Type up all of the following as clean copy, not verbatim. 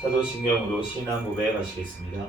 사도신경으로 신앙고백 하시겠습니다.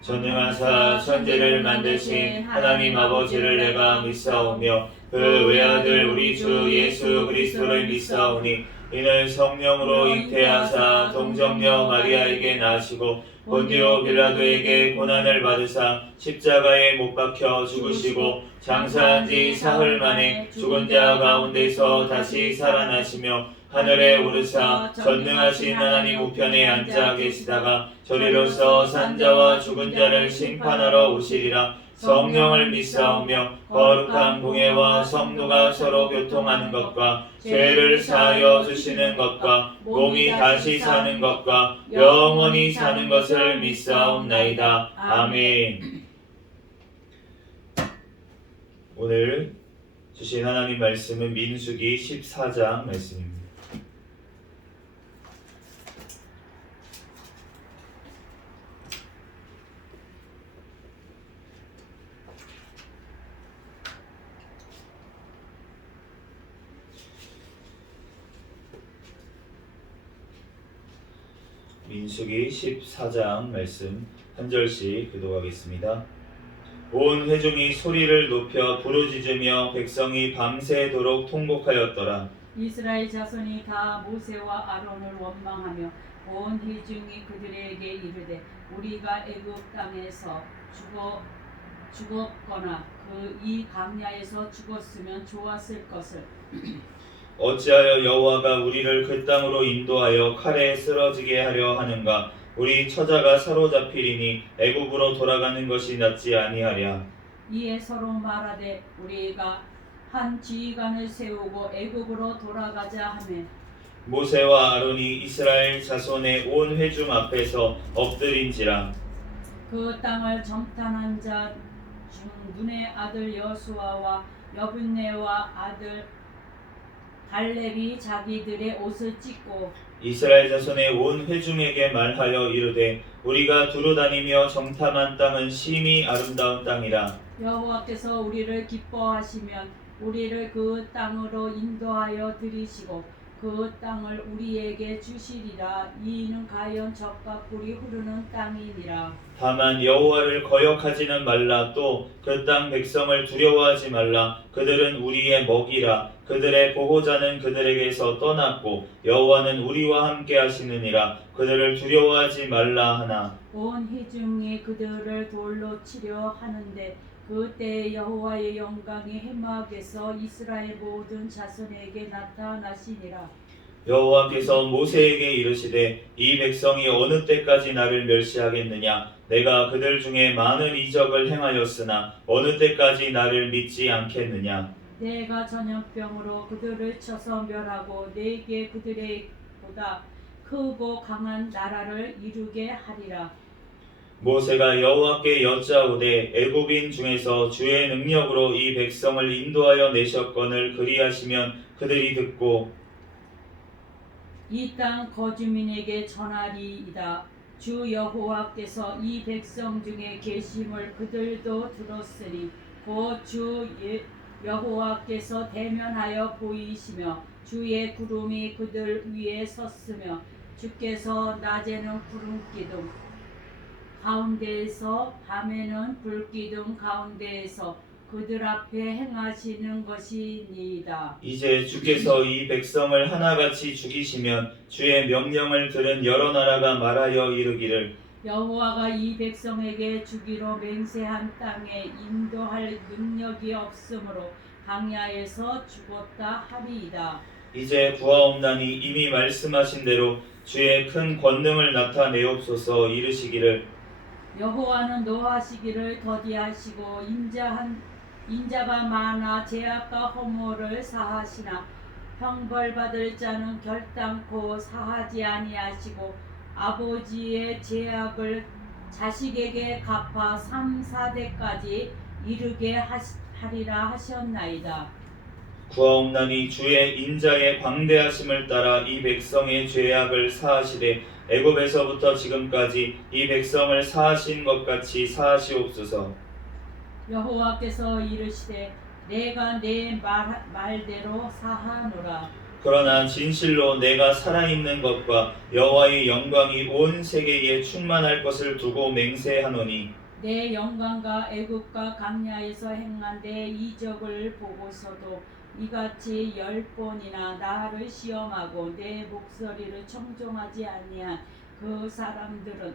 전능하사 천지를 만드신 하나님 아버지를 내가 믿사오며 그 외아들 우리 주 예수 그리스도를 믿사오니 이는 성령으로 잉태하사 동정녀 마리아에게 나시고 본디오 빌라도에게 고난을 받으사 십자가에 못 박혀 죽으시고 장사한 지 사흘 만에 죽은 자 가운데서 다시 살아나시며 하늘에 오르사 전능하신 하나님 우편에 앉아 계시다가 저리로서 산자와 죽은 자를 심판하러 오시리라. 성령을 믿사오며 거룩한 공예와 성도가 서로 교통하는 것과 죄를 사하여 주시는 것과 몸이 다시 사는 것과 영원히 사는 것을 믿사옵나이다. 아멘. 오늘 주신 하나님 말씀은 민수기 14장 말씀입니다. 민수기 14장 말씀 한 절씩 교독하겠습니다. 온 회중이 소리를 높여 부르짖으며 백성이 밤새도록 통곡하였더라. 이스라엘 자손이 다 모세와 아론을 원망하며 온 회중이 그들에게 이르되 우리가 애굽 땅에서 죽었거나 이 광야에서 죽었으면 좋았을 것을 어찌하여 여호와가 우리를 그 땅으로 인도하여 칼에 쓰러지게 하려 하는가? 우리 처자가 사로잡히리니 애굽으로 돌아가는 것이 낫지 아니하랴. 이에 서로 말하되 우리가 한 지휘관을 세우고 애굽으로 돌아가자 하매 모세와 아론이 이스라엘 자손의 온 회중 앞에서 엎드린지라. 그 땅을 정탐한 자 중 눈의 아들 여수아와 여분네와 아들 갈렙이 자기들의 옷을 찢고 이스라엘 자손의 온 회중에게 말하여 이르되 우리가 두루다니며 정탐한 땅은 심히 아름다운 땅이라. 여호와께서 우리를 기뻐하시면 우리를 그 땅으로 인도하여 들이시고 그 땅을 우리에게 주시리라. 이는 가연 젖과 꿀이 흐르는 땅이니라. 다만 여호와를 거역하지는 말라. 또 그 땅 백성을 두려워하지 말라. 그들은 우리의 먹이라. 그들의 보호자는 그들에게서 떠났고 여호와는 우리와 함께 하시느니라. 그들을 두려워하지 말라 하나. 온 회중이 그들을 돌로 치려 하는데 그때 여호와의 영광이 해막에서 이스라엘 모든 자손에게 나타나시니라. 여호와께서 모세에게 이르시되 이 백성이 어느 때까지 나를 멸시하겠느냐? 내가 그들 중에 많은 이적을 행하였으나 어느 때까지 나를 믿지 않겠느냐? 내가 전염병으로 그들을 쳐서 멸하고 내게 그들보다 크고 강한 나라를 이루게 하리라. 모세가 여호와께 여짜오되 애굽인 중에서 주의 능력으로 이 백성을 인도하여 내셨거늘 그리하시면 그들이 듣고 이 땅 거주민에게 전하리이다. 주 여호와께서 이 백성 중에 계심을 그들도 들었으니 곧 주 여호와께서 대면하여 보이시며 주의 구름이 그들 위에 섰으며 주께서 낮에는 구름 기둥 가운데에서 밤에는 불기둥 가운데에서 그들 앞에 행하시는 것이니이다. 이제 주께서 이 백성을 하나같이 죽이시면 주의 명령을 들은 여러 나라가 말하여 이르기를 여호와가 이 백성에게 주기로 맹세한 땅에 인도할 능력이 없으므로 광야에서 죽었다 하리이다. 이제 구하옵나니 이미 말씀하신 대로 주의 큰 권능을 나타내옵소서. 이르시기를 여호와는 노하시기를 더디하시고 인자가 많아 죄악과 허물을 사하시나 형벌받을 자는 결단코 사하지 아니하시고 아버지의 죄악을 자식에게 갚아 3, 4대까지 이르게 하리라 하셨나이다. 구하옵나니 주의 인자의 방대하심을 따라 이 백성의 죄악을 사하시되 애굽에서부터 지금까지 이 백성을 사하신 것 같이 사하시옵소서. 여호와께서 이르시되 내가 내 말대로 사하노라. 그러나 진실로 내가 살아있는 것과 여호와의 영광이 온 세계에 충만할 것을 두고 맹세하노니 내 영광과 애굽과 광야에서 행한 내 이적을 보고서도 이같이 10번이나 나를 시험하고 내 목소리를 청종하지 아니한 그 사람들은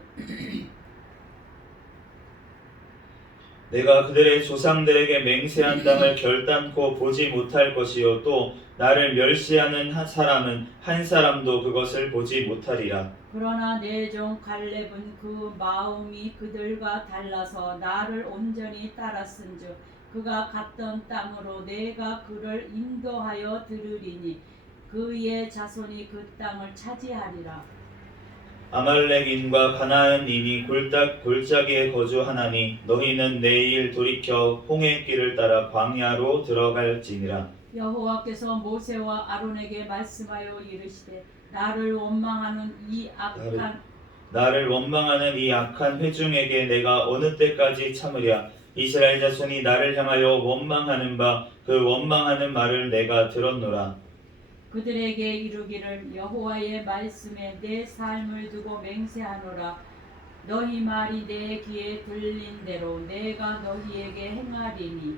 내가 그들의 조상들에게 맹세한 땅을 결단코 보지 못할 것이요 또 나를 멸시하는 한 사람은 한 사람도 그것을 보지 못하리라. 그러나 내 종 갈렙은 그 마음이 그들과 달라서 나를 온전히 따랐은즉 그가 갔던 땅으로 내가 그를 인도하여 들으리니 그의 자손이 그 땅을 차지하리라. 아말렉인과 가나안인이 골짜기에 거주하나니 너희는 내일 돌이켜 홍해 길을 따라 광야로 들어갈지니라. 여호와께서 모세와 아론에게 말씀하여 이르시되 나를 원망하는 이 악한 회중에게 내가 어느 때까지 참으랴. 이스라엘 자손이 나를 향하여 원망하는 바 그 원망하는 말을 내가 들었노라. 그들에게 이르기를 여호와의 말씀에 내 삶을 두고 맹세하노라. 너희 말이 내 귀에 들린 대로 내가 너희에게 행하리니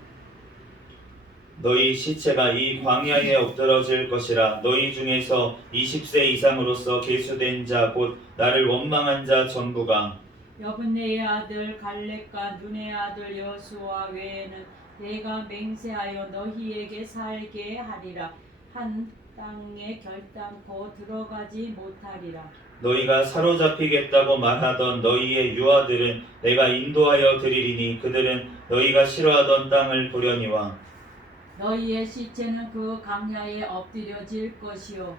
너희 시체가 이 광야에 엎드러질 것이라. 너희 중에서 20세 이상으로서 계수된 자 곧 나를 원망한 자 전부가 여분네의 아들 갈렙과 눈의 아들 여수아 외에는 내가 맹세하여 너희에게 살게 하리라. 한 땅에 결단코 들어가지 못하리라. 너희가 사로잡히겠다고 말하던 너희의 유아들은 내가 인도하여 드리리니 그들은 너희가 싫어하던 땅을 보려니와 너희의 시체는 그 강야에 엎드려질 것이요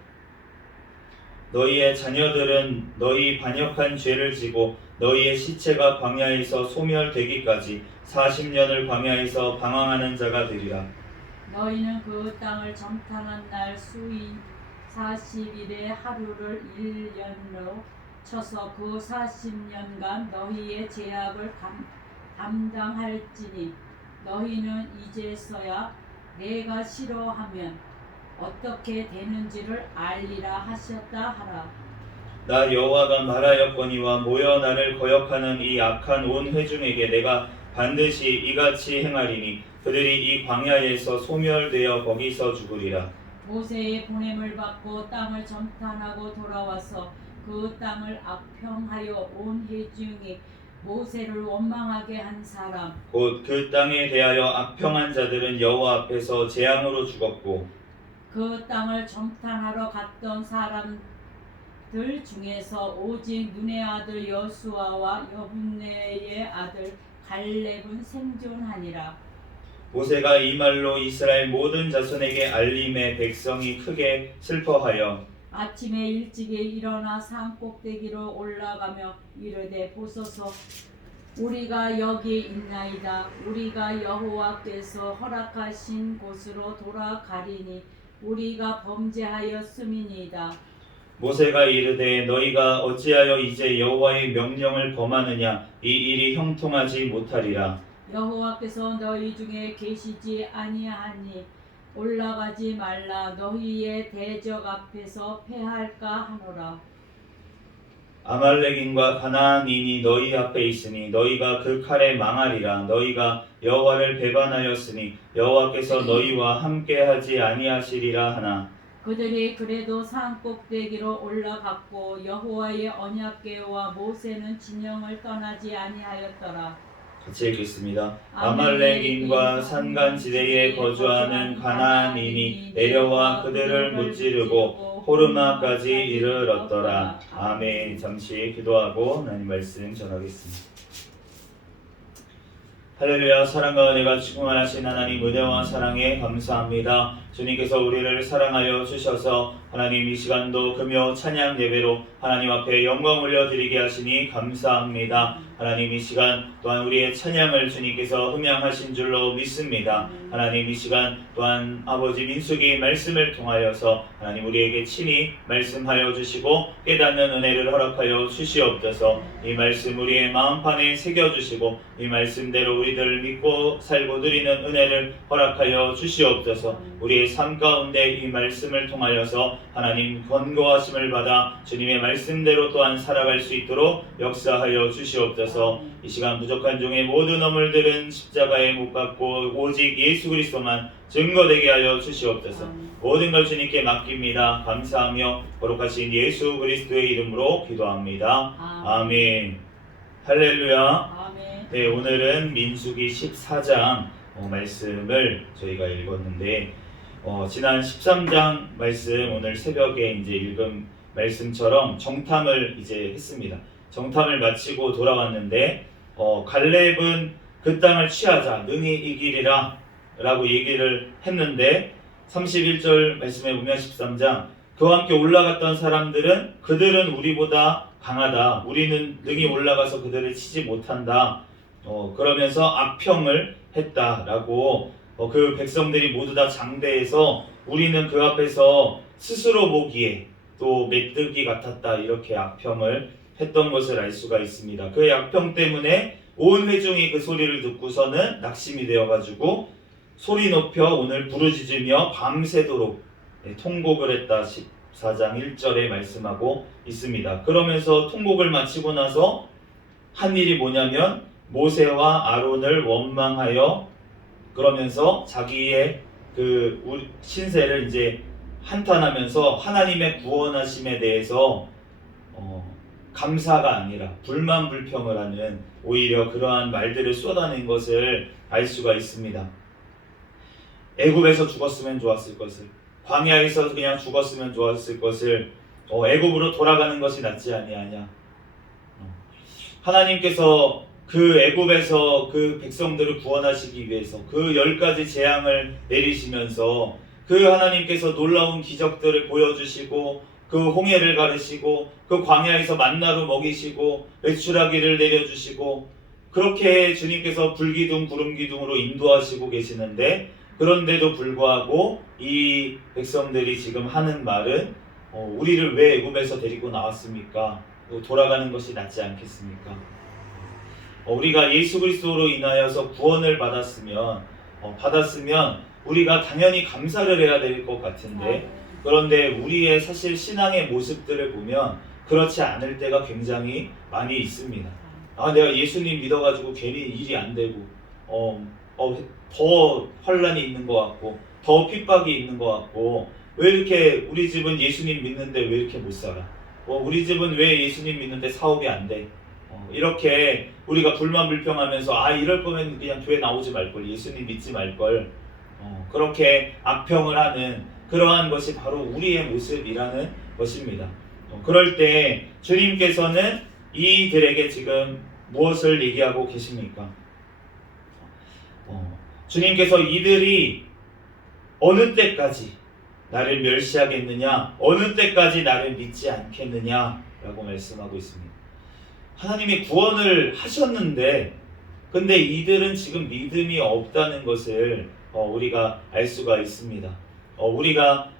너희의 자녀들은 너희 반역한 죄를 지고 너희의 시체가 광야에서 소멸되기까지 40년을 광야에서 방황하는 자가 되리라. 너희는 그 땅을 정탐한 날 수인 40일의 하루를 1년으로 쳐서 그 40년간 너희의 죄악을 담당할지니 너희는 이제서야 내가 싫어하면 어떻게 되는지를 알리라 하셨다 하라. 나 여호와가 말하였거니와 모여 나를 거역하는 이 악한 온 회중에게 내가 반드시 이같이 행하리니 그들이 이 광야에서 소멸되어 거기서 죽으리라. 모세의 보냄을 받고 땅을 정탐하고 돌아와서 그 땅을 악평하여 온 회중이 모세를 원망하게 한 사람 곧 그 땅에 대하여 악평한 자들은 여호와 앞에서 재앙으로 죽었고 그 땅을 정탐하러 갔던 사람들 중에서 오직 눈의 아들 여수아와 여분네의 아들 갈렙은 생존하니라. 모세가 이 말로 이스라엘 모든 자손에게 알림에 백성이 크게 슬퍼하여 아침에 일찍이 일어나 산 꼭대기로 올라가며 이르되 보소서 우리가 여기 있나이다. 우리가 여호와께서 허락하신 곳으로 돌아가리니 우리가 범죄하였음이니이다. 모세가 이르되 너희가 어찌하여 이제 여호와의 명령을 범하느냐 이 일이 형통하지 못하리라. 여호와께서 너희 중에 계시지 아니하니 올라가지 말라. 너희의 대적 앞에서 패할까 하노라. 아말렉인과 가나안인이 너희 앞에 있으니 너희가 그 칼에 망하리라. 너희가 여호와를 배반하였으니 여호와께서 너희와 함께하지 아니하시리라 하나. 그들이 그래도 산 꼭대기로 올라갔고 여호와의 언약궤와 모세는 진영을 떠나지 아니하였더라. 같이 읽겠습니다. 아말렉인과 산간지대에 거주하는 가나안인이 내려와 그들을 무찌르고 호르마까지 이르렀더라. 아멘. 잠시 기도하고 하나님 말씀 전하겠습니다. 할렐루야. 사랑과 은혜가 충만하신 하나님 은혜와 사랑에 감사합니다. 주님께서 우리를 사랑하여 주셔서 하나님 이 시간도 금요 찬양 예배로 하나님 앞에 영광 올려드리게 하시니 감사합니다. 하나님 이 시간 또한 우리의 찬양을 주님께서 흠양하신 줄로 믿습니다. 하나님 이 시간 또한 아버지 민수기 말씀을 통하여서 하나님 우리에게 친히 말씀하여 주시고 깨닫는 은혜를 허락하여 주시옵소서. 이 말씀 우리의 마음판에 새겨주시고 이 말씀대로 우리들 믿고 살고 누리는 은혜를 허락하여 주시옵소서. 우리의 우리의 삶 가운데 이 말씀을 통하여서 하나님 권고하심을 받아 주님의 말씀대로 또한 살아갈 수 있도록 역사하여 주시옵소서. 이 시간 부족한 종의 모든 허물들은 십자가에 못 박고 오직 예수 그리스도만 증거되게 하여 주시옵소서. 모든 걸 주님께 맡깁니다. 감사하며 거룩하신 예수 그리스도의 이름으로 기도합니다. 아멘. 할렐루야. 아멘. 네, 오늘은 민수기 14장 말씀을 저희가 읽었는데 지난 13장 말씀 오늘 새벽에 이제 읽은 말씀처럼 정탐을 이제 했습니다. 정탐을 마치고 돌아왔는데 갈렙은 그 땅을 취하자 능히 이기리라 라고 얘기를 했는데 31절 말씀에 보면 13장 그와 함께 올라갔던 사람들은 그들은 우리보다 강하다. 우리는 능히 올라가서 그들을 치지 못한다. 그러면서 악평을 했다라고 그 백성들이 모두 다 장대해서 우리는 그 앞에서 스스로 보기에 또 메뚜기 같았다. 이렇게 악평을 했던 것을 알 수가 있습니다. 그 악평 때문에 온 회중이 그 소리를 듣고서는 낙심이 되어가지고 소리 높여 오늘 부르짖으며 밤새도록 통곡을 했다. 14장 1절에 말씀하고 있습니다. 그러면서 통곡을 마치고 나서 한 일이 뭐냐면 모세와 아론을 원망하여 그러면서 자기의 그 신세를 이제 한탄하면서 하나님의 구원하심에 대해서 감사가 아니라 불만 불평을 하는 오히려 그러한 말들을 쏟아낸 것을 알 수가 있습니다. 애굽에서 죽었으면 좋았을 것을, 광야에서 그냥 죽었으면 좋았을 것을 애굽으로 돌아가는 것이 낫지 아니하냐. 하나님께서 그 애굽에서 그 백성들을 구원하시기 위해서 그 10가지 재앙을 내리시면서 그 하나님께서 놀라운 기적들을 보여주시고 그 홍해를 가르시고 그 광야에서 만나로 먹이시고 메추라기를 내려주시고 그렇게 주님께서 불기둥 구름기둥으로 인도하시고 계시는데 그런데도 불구하고 이 백성들이 지금 하는 말은 우리를 왜 애굽에서 데리고 나왔습니까? 돌아가는 것이 낫지 않겠습니까? 우리가 예수 그리스도로 인하여서 구원을 받았으면 우리가 당연히 감사를 해야 될 것 같은데 그런데 우리의 사실 신앙의 모습들을 보면 그렇지 않을 때가 굉장히 많이 있습니다. 내가 예수님 믿어가지고 괜히 일이 안 되고 더 환란이 있는 것 같고 더 핍박이 있는 것 같고 왜 이렇게 우리 집은 예수님 믿는데 왜 이렇게 못 살아? 우리 집은 왜 예수님 믿는데 사업이 안 돼? 이렇게 우리가 불만 불평하면서 이럴 거면 그냥 교회 나오지 말걸, 예수님 믿지 말걸, 그렇게 악평을 하는 그러한 것이 바로 우리의 모습이라는 것입니다. 그럴 때 주님께서는 이들에게 지금 무엇을 얘기하고 계십니까? 주님께서 이들이 어느 때까지 나를 멸시하겠느냐, 어느 때까지 나를 믿지 않겠느냐 라고 말씀하고 있습니다. 하나님이 구원을 하셨는데 근데 이들은 지금 믿음이 없다는 것을 우리가 알 수가 있습니다. 우리가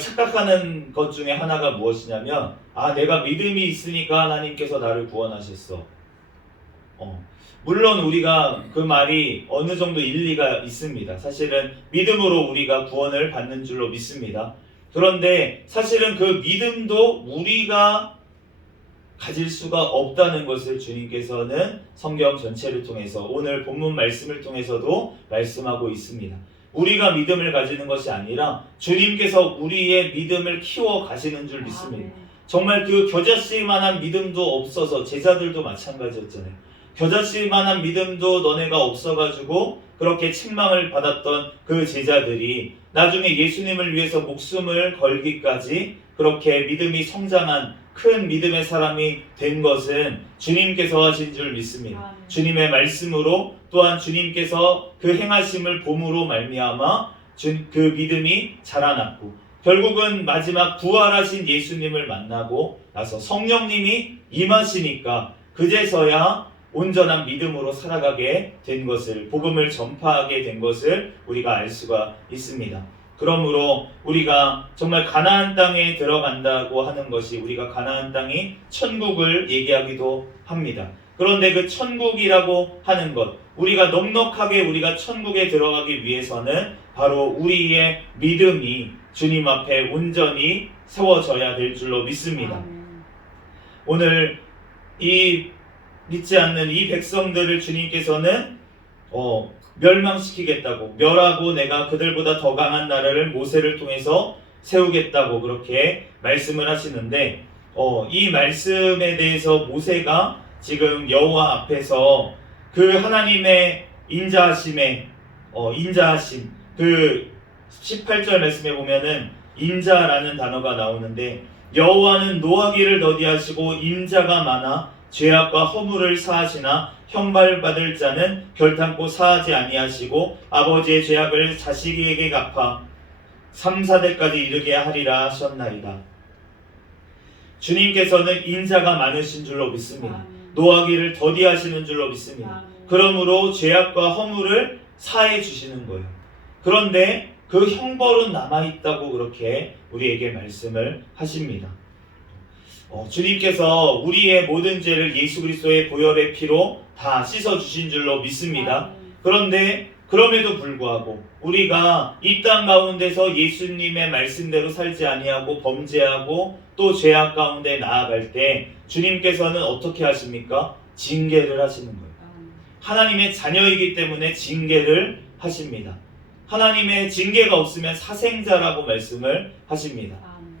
착각하는 것 중에 하나가 무엇이냐면 내가 믿음이 있으니까 하나님께서 나를 구원하셨어. 물론 우리가 그 말이 어느 정도 일리가 있습니다. 사실은 믿음으로 우리가 구원을 받는 줄로 믿습니다. 그런데 사실은 그 믿음도 우리가 가질 수가 없다는 것을 주님께서는 성경 전체를 통해서 오늘 본문 말씀을 통해서도 말씀하고 있습니다. 우리가 믿음을 가지는 것이 아니라 주님께서 우리의 믿음을 키워 가시는 줄 믿습니다. 정말 그 겨자씨만한 믿음도 없어서 제자들도 마찬가지였잖아요. 겨자씨만한 믿음도 너네가 없어가지고 그렇게 책망을 받았던 그 제자들이 나중에 예수님을 위해서 목숨을 걸기까지 그렇게 믿음이 성장한 큰 믿음의 사람이 된 것은 주님께서 하신 줄 믿습니다. 주님의 말씀으로 또한 주님께서 그 행하심을 봄으로 말미암아 그 믿음이 자라났고 결국은 마지막 부활하신 예수님을 만나고 나서 성령님이 임하시니까 그제서야 온전한 믿음으로 살아가게 된 것을, 복음을 전파하게 된 것을 우리가 알 수가 있습니다. 그러므로 우리가 정말 가나안 땅에 들어간다고 하는 것이 우리가 가나안 땅이 천국을 얘기하기도 합니다. 그런데 그 천국이라고 하는 것, 우리가 넉넉하게 우리가 천국에 들어가기 위해서는 바로 우리의 믿음이 주님 앞에 온전히 세워져야 될 줄로 믿습니다. 아멘. 오늘 이 믿지 않는 이 백성들을 주님께서는 멸망시키겠다고, 멸하고 내가 그들보다 더 강한 나라를 모세를 통해서 세우겠다고 그렇게 말씀을 하시는데, 이 말씀에 대해서 모세가 지금 여호와 앞에서 그 하나님의 인자하심, 그 18절 말씀에 보면은 인자라는 단어가 나오는데, 여호와는 노하기를 더디하시고 인자가 많아 죄악과 허물을 사하시나 형벌받을 자는 결탄코 사하지 아니하시고 아버지의 죄악을 자식에게 갚아 3, 4대까지 이르게 하리라 하셨나이다. 주님께서는 인자가 많으신 줄로 믿습니다. 아멘. 노하기를 더디하시는 줄로 믿습니다. 아멘. 그러므로 죄악과 허물을 사해 주시는 거예요. 그런데 그 형벌은 남아있다고 그렇게 우리에게 말씀을 하십니다. 주님께서 우리의 모든 죄를 예수 그리스도의 보혈의 피로 다 씻어주신 줄로 믿습니다. 아멘. 그런데 그럼에도 불구하고 우리가 이 땅 가운데서 예수님의 말씀대로 살지 아니하고 범죄하고 또 죄악 가운데 나아갈 때 주님께서는 어떻게 하십니까? 징계를 하시는 거예요. 아멘. 하나님의 자녀이기 때문에 징계를 하십니다. 하나님의 징계가 없으면 사생자라고 말씀을 하십니다. 아멘.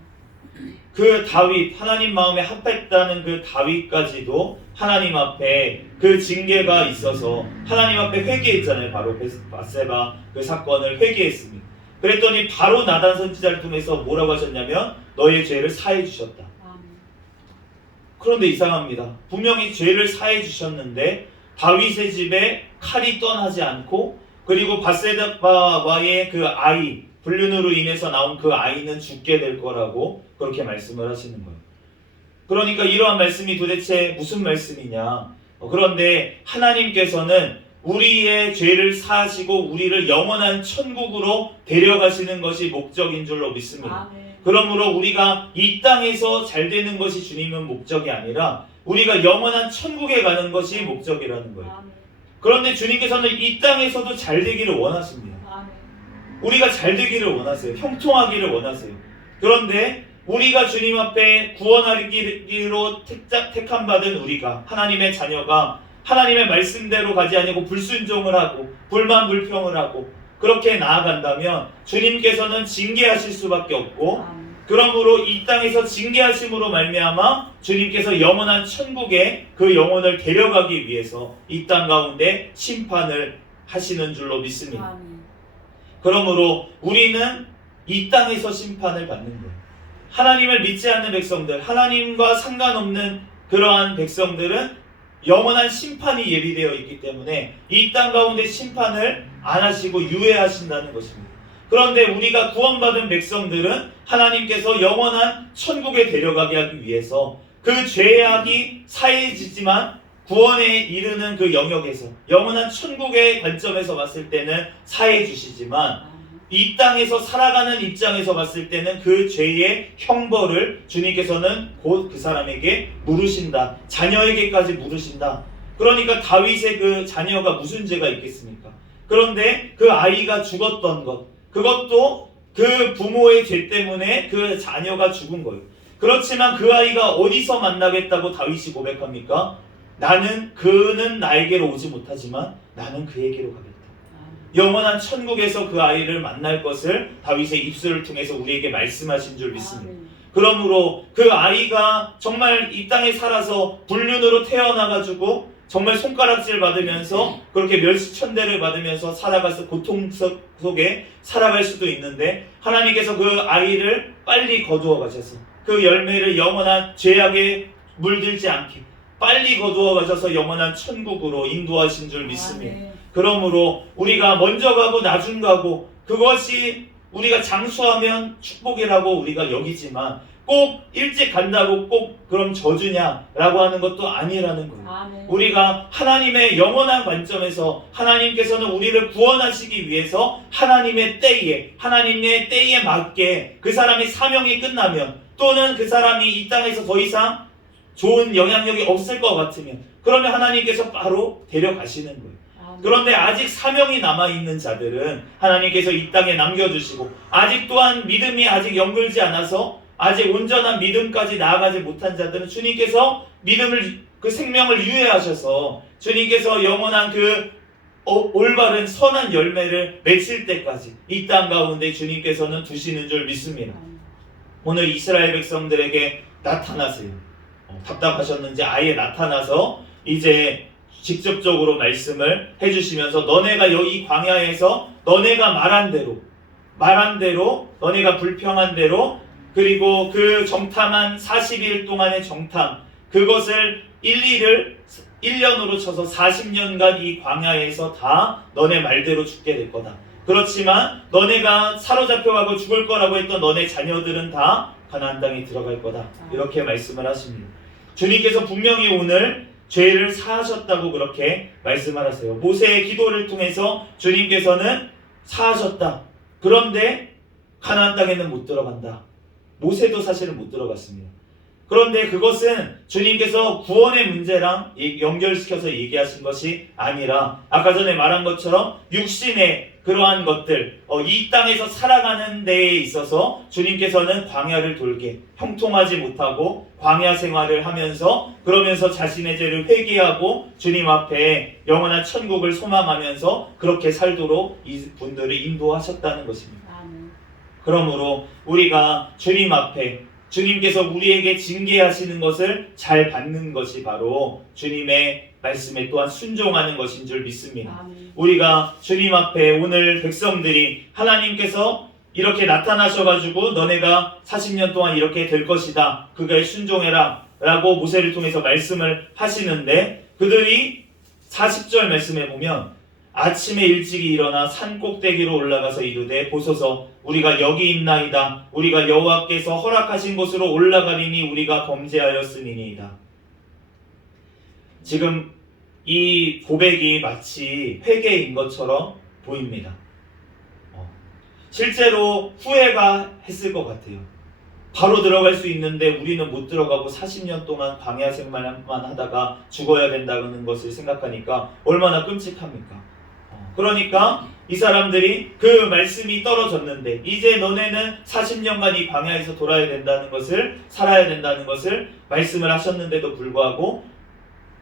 그 다윗, 하나님 마음에 합했다는 그 다윗까지도 하나님 앞에 그 징계가 있어서 하나님 앞에 회개했잖아요. 바로 밧세바 그 사건을 회개했습니다. 그랬더니 바로 나단 선지자를 통해서 뭐라고 하셨냐면 너의 죄를 사해 주셨다. 아멘. 그런데 이상합니다. 분명히 죄를 사해 주셨는데 다윗의 집에 칼이 떠나지 않고, 그리고 밧세바와의 그 아이, 불륜으로 인해서 나온 그 아이는 죽게 될 거라고 그렇게 말씀을 하시는 거예요. 그러니까 이러한 말씀이 도대체 무슨 말씀이냐? 그런데 하나님께서는 우리의 죄를 사하시고 우리를 영원한 천국으로 데려가시는 것이 목적인 줄로 믿습니다. 아멘. 그러므로 우리가 이 땅에서 잘 되는 것이 주님은 목적이 아니라 우리가 영원한 천국에 가는 것이 목적이라는 거예요. 아멘. 그런데 주님께서는 이 땅에서도 잘 되기를 원하십니다. 아멘. 우리가 잘 되기를 원하세요. 형통하기를 원하세요. 그런데 우리가 주님 앞에 구원하기로 택함 받은 우리가, 하나님의 자녀가 하나님의 말씀대로 가지 아니고 불순종을 하고 불만 불평을 하고 그렇게 나아간다면 주님께서는 징계하실 수밖에 없고, 아멘. 그러므로 이 땅에서 징계하심으로 말미암아 주님께서 영원한 천국에 그 영혼을 데려가기 위해서 이 땅 가운데 심판을 하시는 줄로 믿습니다. 아멘. 그러므로 우리는 이 땅에서 심판을 받는 거예요. 하나님을 믿지 않는 백성들, 하나님과 상관없는 그러한 백성들은 영원한 심판이 예비되어 있기 때문에 이 땅 가운데 심판을 안 하시고 유예하신다는 것입니다. 그런데 우리가 구원받은 백성들은 하나님께서 영원한 천국에 데려가게 하기 위해서 그 죄악이 사해지지만 구원에 이르는 그 영역에서 영원한 천국의 관점에서 봤을 때는 사해 주시지만 이 땅에서 살아가는 입장에서 봤을 때는 그 죄의 형벌을 주님께서는 곧 그 사람에게 물으신다. 자녀에게까지 물으신다. 그러니까 다윗의 그 자녀가 무슨 죄가 있겠습니까? 그런데 그 아이가 죽었던 것, 그것도 그 부모의 죄 때문에 그 자녀가 죽은 거예요. 그렇지만 그 아이가 어디서 만나겠다고 다윗이 고백합니까? 그는 나에게로 오지 못하지만 나는 그에게로 가겠다. 영원한 천국에서 그 아이를 만날 것을 다윗의 입술을 통해서 우리에게 말씀하신 줄 믿습니다. 아멘. 그러므로 그 아이가 정말 이 땅에 살아서 불륜으로 태어나가지고 정말 손가락질 받으면서 그렇게 멸시천대를 받으면서 살아가서 고통 속에 살아갈 수도 있는데, 하나님께서 그 아이를 빨리 거두어 가셔서 그 열매를 영원한 죄악에 물들지 않게 빨리 거두어 가셔서 영원한 천국으로 인도하신 줄 믿습니다. 아멘. 그러므로 우리가 먼저 가고 나중 가고 그것이 우리가 장수하면 축복이라고 우리가 여기지만 꼭 일찍 간다고 꼭 그럼 저주냐라고 하는 것도 아니라는 거예요. 아멘. 우리가 하나님의 영원한 관점에서 하나님께서는 우리를 구원하시기 위해서 하나님의 때에 맞게 그 사람의 사명이 끝나면, 또는 그 사람이 이 땅에서 더 이상 좋은 영향력이 없을 것 같으면, 그러면 하나님께서 바로 데려가시는 거예요. 그런데 아직 사명이 남아있는 자들은 하나님께서 이 땅에 남겨주시고 아직 또한 믿음이 아직 연결지 않아서 아직 온전한 믿음까지 나아가지 못한 자들은 주님께서 믿음을 그 생명을 유예하셔서 주님께서 영원한 그 올바른 선한 열매를 맺힐 때까지 이 땅 가운데 주님께서는 두시는 줄 믿습니다. 오늘 이스라엘 백성들에게 나타나세요. 답답하셨는지 아예 나타나서 이제 직접적으로 말씀을 해주시면서 너네가 이 광야에서 너네가 말한 대로 너네가 불평한 대로 그리고 그 정탐한 40일 동안의 정탐 그것을 1년으로 쳐서 40년간 이 광야에서 다 너네 말대로 죽게 될 거다. 그렇지만 너네가 사로잡혀가고 죽을 거라고 했던 너네 자녀들은 다 가나안 땅에 들어갈 거다. 이렇게 말씀을 하십니다. 주님께서 분명히 오늘 죄를 사하셨다고 그렇게 말씀을 하세요. 모세의 기도를 통해서 주님께서는 사하셨다. 그런데 가나안 땅에는 못 들어간다. 모세도 사실은 못 들어갔습니다. 그런데 그것은 주님께서 구원의 문제랑 연결시켜서 얘기하신 것이 아니라 아까 전에 말한 것처럼 육신의 그러한 것들 이 땅에서 살아가는 데에 있어서 주님께서는 광야를 돌게 형통하지 못하고 광야 생활을 하면서 그러면서 자신의 죄를 회개하고 주님 앞에 영원한 천국을 소망하면서 그렇게 살도록 이 분들을 인도하셨다는 것입니다. 그러므로 우리가 주님 앞에 주님께서 우리에게 징계하시는 것을 잘 받는 것이 바로 주님의 말씀에 또한 순종하는 것인 줄 믿습니다. 우리가 주님 앞에 오늘 백성들이 하나님께서 이렇게 나타나셔가지고 너네가 40년 동안 이렇게 될 것이다. 그거에 순종해라 라고 모세를 통해서 말씀을 하시는데 그들이 40절 말씀에 보면 아침에 일찍이 일어나 산 꼭대기로 올라가서 이르되 보소서 우리가 여기 있나이다. 우리가 여호와께서 허락하신 곳으로 올라가리니 우리가 범죄하였음이니이다. 지금 이 고백이 마치 회개인 것처럼 보입니다. 실제로 후회가 했을 것 같아요. 바로 들어갈 수 있는데 우리는 못 들어가고 40년 동안 광야 생활만 하다가 죽어야 된다는 것을 생각하니까 얼마나 끔찍합니까? 그러니까 이 사람들이 그 말씀이 떨어졌는데 이제 너네는 40년간 이 광야에서 돌아야 된다는 것을 살아야 된다는 것을 말씀을 하셨는데도 불구하고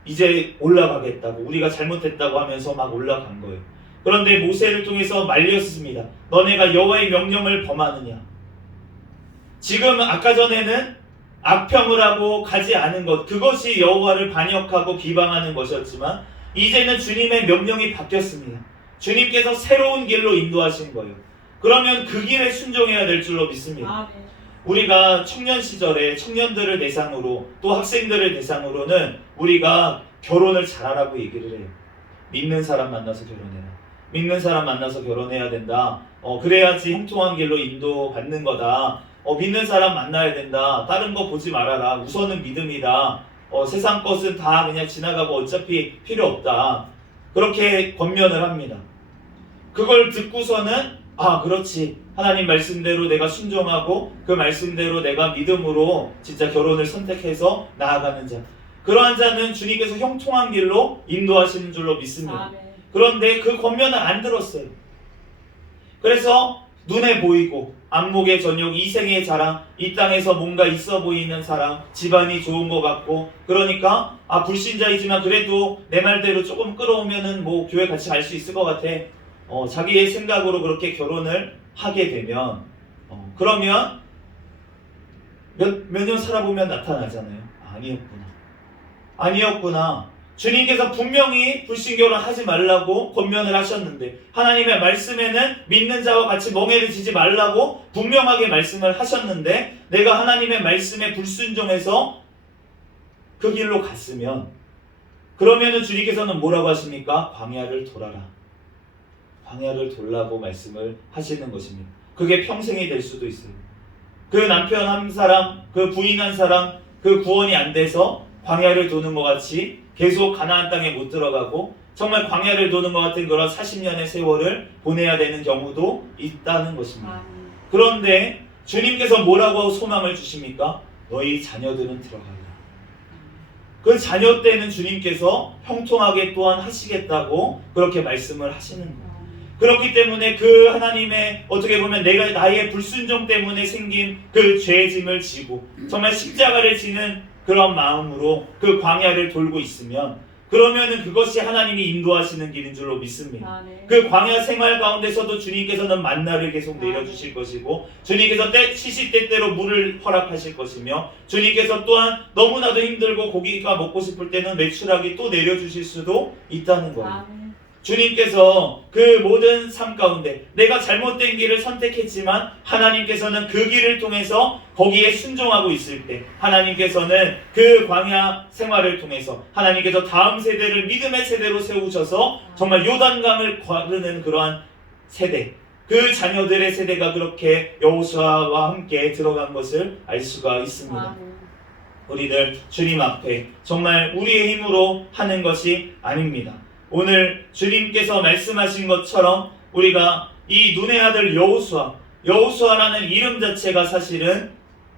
이제 올라가겠다고 우리가 잘못했다고 하면서 막 올라간 거예요. 그런데 모세를 통해서 말렸습니다. 너네가 여호와의 명령을 범하느냐. 지금 아까 전에는 악평을 하고 가지 않은 것 그것이 여호와를 반역하고 비방하는 것이었지만 이제는 주님의 명령이 바뀌었습니다. 주님께서 새로운 길로 인도하신 거예요. 그러면 그 길에 순종해야 될 줄로 믿습니다. 우리가 청년 시절에 청년들을 대상으로 또 학생들을 대상으로는 우리가 결혼을 잘하라고 얘기를 해요. 믿는 사람 만나서 결혼해라. 믿는 사람 만나서 결혼해야 된다. 그래야지 형통한 길로 인도받는 거다. 믿는 사람 만나야 된다. 다른 거 보지 말아라. 우선은 믿음이다. 세상 것은 다 그냥 지나가고 어차피 필요 없다. 그렇게 권면을 합니다. 그걸 듣고서는 그렇지. 하나님 말씀대로 내가 순종하고 그 말씀대로 내가 믿음으로 진짜 결혼을 선택해서 나아가는 자. 그러한 자는 주님께서 형통한 길로 인도하시는 줄로 믿습니다. 그런데 그 권면을 안 들었어요. 그래서 눈에 보이고 안목의 전욕, 이생의 자랑, 이 땅에서 뭔가 있어 보이는 사람, 집안이 좋은 것 같고 그러니까 불신자이지만 그래도 내 말대로 조금 끌어오면은 뭐 교회 같이 갈 수 있을 것 같아. 자기의 생각으로 그렇게 결혼을 하게 되면 그러면 몇 년 살아보면 나타나잖아요. 아니었구나. 주님께서 분명히 불신결혼 하지 말라고 권면을 하셨는데 하나님의 말씀에는 믿는 자와 같이 멍에를 지지 말라고 분명하게 말씀을 하셨는데 내가 하나님의 말씀에 불순종해서 그 길로 갔으면 그러면은 주님께서는 뭐라고 하십니까? 광야를 돌아라. 광야를 돌라고 말씀을 하시는 것입니다. 그게 평생이 될 수도 있어요. 그 남편 한 사람, 그 부인 한 사람, 그 구원이 안 돼서 광야를 도는 것 같이 계속 가나안 땅에 못 들어가고 정말 광야를 도는 것 같은 그런 40년의 세월을 보내야 되는 경우도 있다는 것입니다. 그런데 주님께서 뭐라고 소망을 주십니까? 너희 자녀들은 들어가라. 그 자녀 때는 주님께서 형통하게 또한 하시겠다고 그렇게 말씀을 하시는 거예요. 그렇기 때문에 그 하나님의 어떻게 보면 내가 나의 불순종 때문에 생긴 그 죄의 짐을 지고 정말 십자가를 지는 그런 마음으로 그 광야를 돌고 있으면 그러면은 그것이 하나님이 인도하시는 길인 줄로 믿습니다. 그 광야 생활 가운데서도 주님께서는 만나를 계속 내려주실 것이고 주님께서 시시때때로 물을 허락하실 것이며 주님께서 또한 너무나도 힘들고 고기가 먹고 싶을 때는 메추라기 또 내려주실 수도 있다는 거예요. 주님께서 그 모든 삶 가운데 내가 잘못된 길을 선택했지만 하나님께서는 그 길을 통해서 거기에 순종하고 있을 때 하나님께서는 그 광야 생활을 통해서 하나님께서 다음 세대를 믿음의 세대로 세우셔서 정말 요단강을 거르는 그러한 세대, 그 자녀들의 세대가 그렇게 여호수아와 함께 들어간 것을 알 수가 있습니다. 우리들 주님 앞에 정말 우리의 힘으로 하는 것이 아닙니다. 오늘 주님께서 말씀하신 것처럼 우리가 이 눈의 아들 여호수아라는 이름 자체가 사실은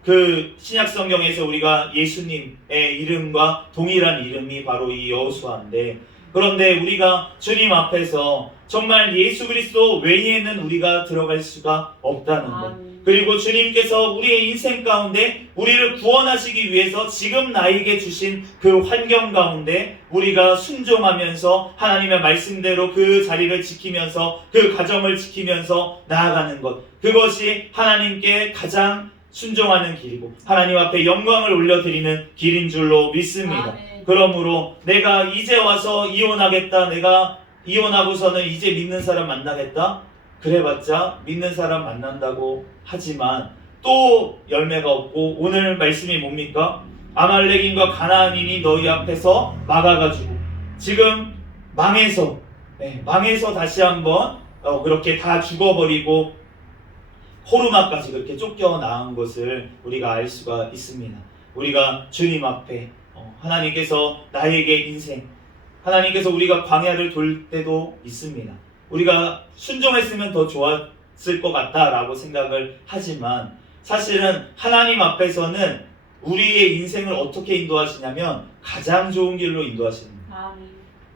그 신약 성경에서 우리가 예수님의 이름과 동일한 이름이 바로 이 여호수아인데, 그런데 우리가 주님 앞에서 정말 예수 그리스도 외에는 우리가 들어갈 수가 없다는 것, 그리고 주님께서 우리의 인생 가운데 우리를 구원하시기 위해서 지금 나에게 주신 그 환경 가운데 우리가 순종하면서 하나님의 말씀대로 그 자리를 지키면서 그 가정을 지키면서 나아가는 것, 그것이 하나님께 가장 순종하는 길이고 하나님 앞에 영광을 올려드리는 길인 줄로 믿습니다. 그러므로 내가 이제 와서 이혼하겠다, 내가 이혼하고서는 이제 믿는 사람 만나겠다, 그래봤자 믿는 사람 만난다고 하지만 또 열매가 없고, 오늘 말씀이 뭡니까? 아말렉인과 가나안인이 너희 앞에서 막아가지고 지금 망해서 다시 한번 그렇게 다 죽어버리고 호르마까지 그렇게 쫓겨나온 것을 우리가 알 수가 있습니다. 우리가 주님 앞에 하나님께서 나에게 인생, 하나님께서 우리가 광야를 돌 때도 있습니다. 우리가 순종했으면 더 좋았을 것 같다라고 생각을 하지만 사실은 하나님 앞에서는 우리의 인생을 어떻게 인도하시냐면 가장 좋은 길로 인도하십니다.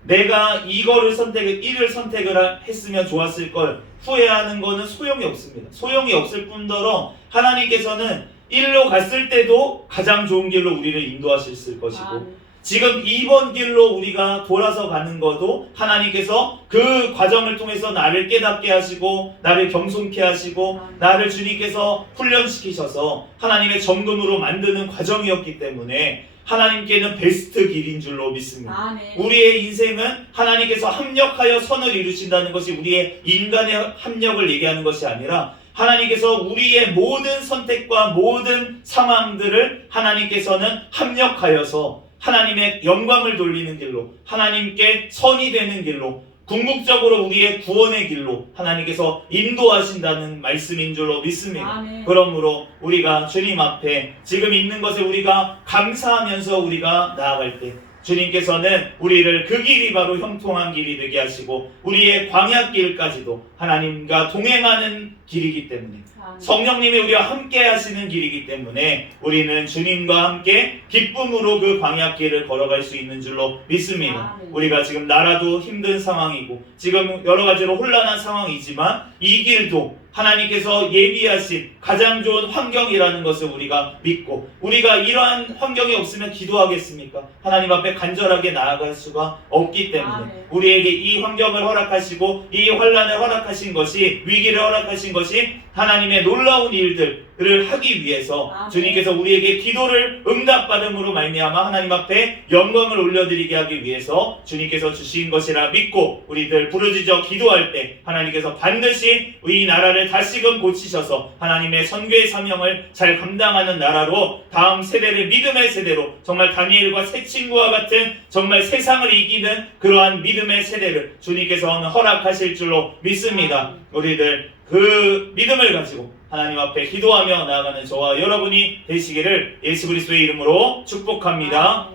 내가 이를 선택을 했으면 좋았을 걸 후회하는 것은 소용이 없습니다. 소용이 없을 뿐더러 하나님께서는 일로 갔을 때도 가장 좋은 길로 우리를 인도하실 것이고, 지금 이번 길로 우리가 돌아서 가는 것도 하나님께서 그 과정을 통해서 나를 깨닫게 하시고 나를 겸손케 하시고 나를 주님께서 훈련시키셔서 하나님의 정금으로 만드는 과정이었기 때문에 하나님께는 베스트 길인 줄로 믿습니다. 우리의 인생은 하나님께서 합력하여 선을 이루신다는 것이 우리의 인간의 합력을 얘기하는 것이 아니라 하나님께서 우리의 모든 선택과 모든 상황들을 하나님께서는 합력하여서 하나님의 영광을 돌리는 길로, 하나님께 선이 되는 길로, 궁극적으로 우리의 구원의 길로 하나님께서 인도하신다는 말씀인 줄로 믿습니다. 그러므로 우리가 주님 앞에 지금 있는 것에 우리가 감사하면서 우리가 나아갈 때 주님께서는 우리를 그 길이 바로 형통한 길이 되게 하시고 우리의 광야길까지도 하나님과 동행하는 길이기 때문에, 성령님이 우리와 함께 하시는 길이기 때문에 우리는 주님과 함께 기쁨으로 그 광야길을 걸어갈 수 있는 줄로 믿습니다. 우리가 지금 나라도 힘든 상황이고 지금 여러 가지로 혼란한 상황이지만 이 길도 하나님께서 예비하신 가장 좋은 환경이라는 것을 우리가 믿고, 우리가 이러한 환경이 없으면 기도하겠습니까? 하나님 앞에 간절하게 나아갈 수가 없기 때문에 우리에게 이 환경을 허락하시고 이 환란을 허락하신 것이, 위기를 허락하신 것이 하나님의 놀라운 일들을 하기 위해서 주님께서 우리에게 기도를 응답받음으로 말미암아 하나님 앞에 영광을 올려드리게 하기 위해서 주님께서 주신 것이라 믿고 우리들 부르짖어 기도할 때 하나님께서 반드시 이 나라를 다시금 고치셔서 하나님의 선교의 사명을 잘 감당하는 나라로, 다음 세대를 믿음의 세대로, 정말 다니엘과 새 친구와 같은 정말 세상을 이기는 그러한 믿음의 세대를 주님께서는 허락하실 줄로 믿습니다. 우리들 그 믿음을 가지고 하나님 앞에 기도하며 나아가는 저와 여러분이 되시기를 예수 그리스도의 이름으로 축복합니다.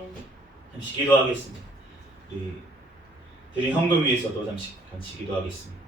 잠시 기도하겠습니다. 우리 드린 헌금 위해서도 잠시 같이 기도하겠습니다.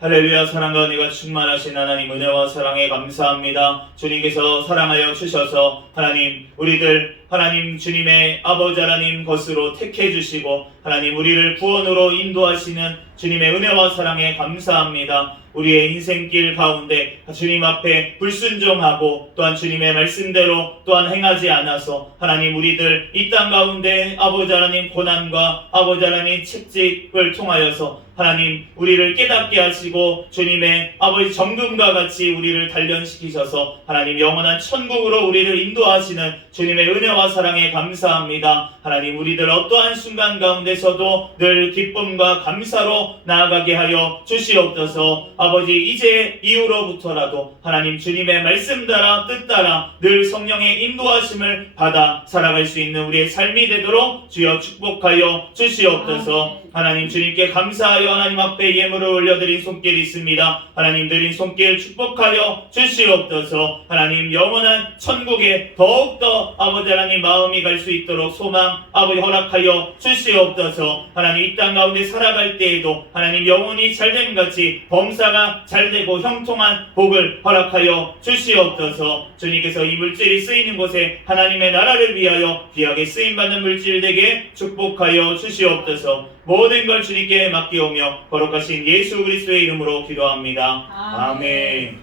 할렐루야. 사랑과 은혜가 충만하신 하나님, 은혜와 사랑에 감사합니다. 주님께서 사랑하여 주셔서 하나님 우리들 하나님 주님의 아버지 하나님 것으로 택해 주시고 하나님 우리를 구원으로 인도하시는 주님의 은혜와 사랑에 감사합니다. 우리의 인생길 가운데 주님 앞에 불순종하고 또한 주님의 말씀대로 또한 행하지 않아서 하나님 우리들 이 땅 가운데 아버지 하나님 고난과 아버지 하나님 채찍을 통하여서 하나님 우리를 깨닫게 하시고 주님의 아버지 정금과 같이 우리를 단련시키셔서 하나님 영원한 천국으로 우리를 인도하시는 주님의 은혜와 사랑에 감사합니다. 하나님 우리들 어떠한 순간 가운데서도 늘 기쁨과 감사로 나아가게 하여 주시옵소서. 아버지 이제 이후로부터라도 하나님 주님의 말씀 따라 뜻 따라 늘 성령의 인도하심을 받아 살아갈 수 있는 우리의 삶이 되도록 주여 축복하여 주시옵소서. 하나님 주님께 감사하여 하나님 앞에 예물을 올려드린 손길이 있습니다. 하나님 드린 손길 축복하여 주시옵소서. 하나님 영원한 천국에 더욱더 아버지 하나님 마음이 갈 수 있도록 소망 아버지 허락하여 주시옵소서. 하나님 이 땅 가운데 살아갈 때에도 하나님 영혼이 잘됨 같이 범사가 잘되고 형통한 복을 허락하여 주시옵소서. 주님께서 이 물질이 쓰이는 곳에 하나님의 나라를 위하여 귀하게 쓰임받는 물질 되게 축복하여 주시옵소서. 모든 걸 주님께 맡기오며 거룩하신 예수 그리스도의 이름으로 기도합니다. 아멘.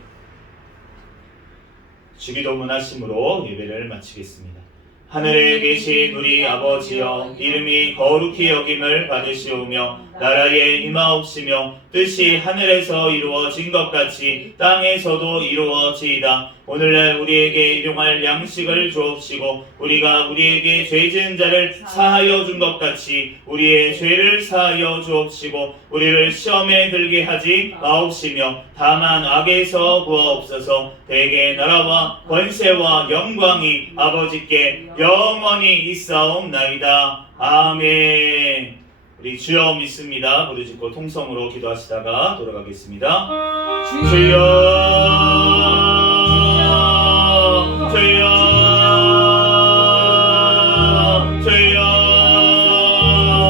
주기도문 하심으로 예배를 마치겠습니다. 하늘에 계신 우리 아버지여, 이름이 거룩히 여김을 받으시오며 나라에 임하옵시며 뜻이 하늘에서 이루어진 것 같이 땅에서도 이루어지이다. 오늘날 우리에게 일용할 양식을 주옵시고 우리가 우리에게 죄 지은 자를 사하여 준 것 같이 우리의 죄를 사하여 주옵시고 우리를 시험에 들게 하지 마옵시며 다만 악에서 구하옵소서. 대개 나라와 권세와 영광이 아버지께 영원히 있사옵나이다. 아멘. 우리 주여 믿습니다. 부르짖고 통성으로 기도하시다가 돌아가겠습니다. 주여 주여 주여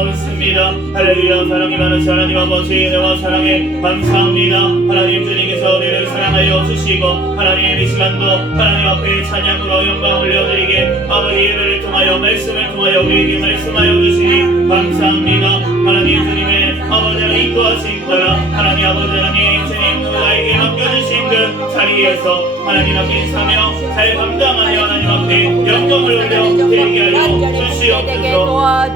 믿습니다. 할렐루야. 사랑이 많으신 하나님 아버지 은혜와 사랑에 감사합니다. 하나님 주님께서 우리를 사랑하여 주시고 하나님의 이 시간도 하나님 앞에 찬양으로 영광 올려드리게 아버지 예배를 통하여 말씀을 통하여 우리에게 말씀하여 주시니 감사합니다. 하나님 주님의 아버지 하나님 인도하심 따라 하나님 아버지 하나님 주님 나에게 맡겨주신 그 자리에서 하나님 앞에 인사하며 잘 감당하며 하나님 앞에 영광을 올려 드리게 하여 주시옵소서.